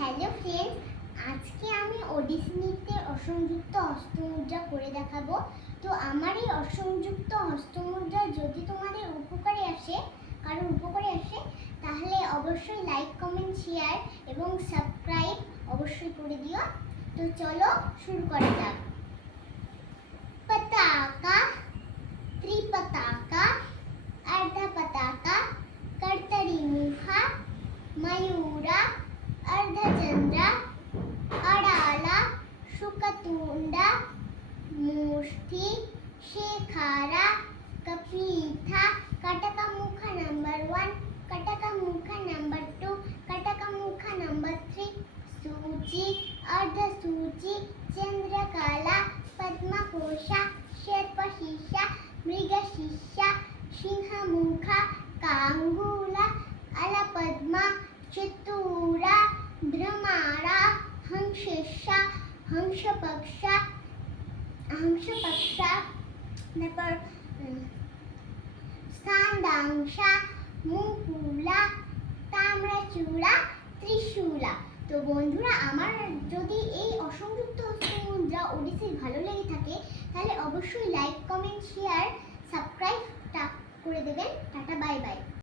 Hello friends, আজকে আমি ওডিসি নৃত্যের অসংযুক্ত হস্তমুদ্রা করে দেখাবো। তো আমার এই অসংযুক্ত হস্তমুদ্রা যদি তোমাদের কারোর উপকারে আসে, তাহলে অবশ্যই লাইক, কমেন্ট, শেয়ার এবং সাবস্ক্রাইব অবশ্যই করে দিও। তো চলো শুরু করা যাক। পতাকা, ত্রিপতাকা, अर्धपताका, कर्तरीमुखा, Mayura, अर्धचंद्र, Adala, शुकतुंडा, मुष्टि, शेखारा, कपीथा, कटकमुखा number 1, कटकमुखा number 2, कटकमुखा number 3, सूची, अर्धसूची, चंद्रकला, पद्मकोशा, शेर्पशीर्षा, मृगशीर्षा, सिंहमुखा, कांगूला, अलपद्मा, चतुरा, भ्रमारा, हंसशा, हंसपक्षा, তারপর সান্দাংশা, মুকুলা, তাম্রচূড়া, ত্রিশূলা। তো বন্ধুরা, আমার যদি এই অসংযুক্ত হস্তমুদ্রা ওডিসি ভালো লেগে থাকে, তাহলে অবশ্যই লাইক, কমেন্ট, শেয়ার, সাবস্ক্রাইব করে দেবেন। Tata, bye bye.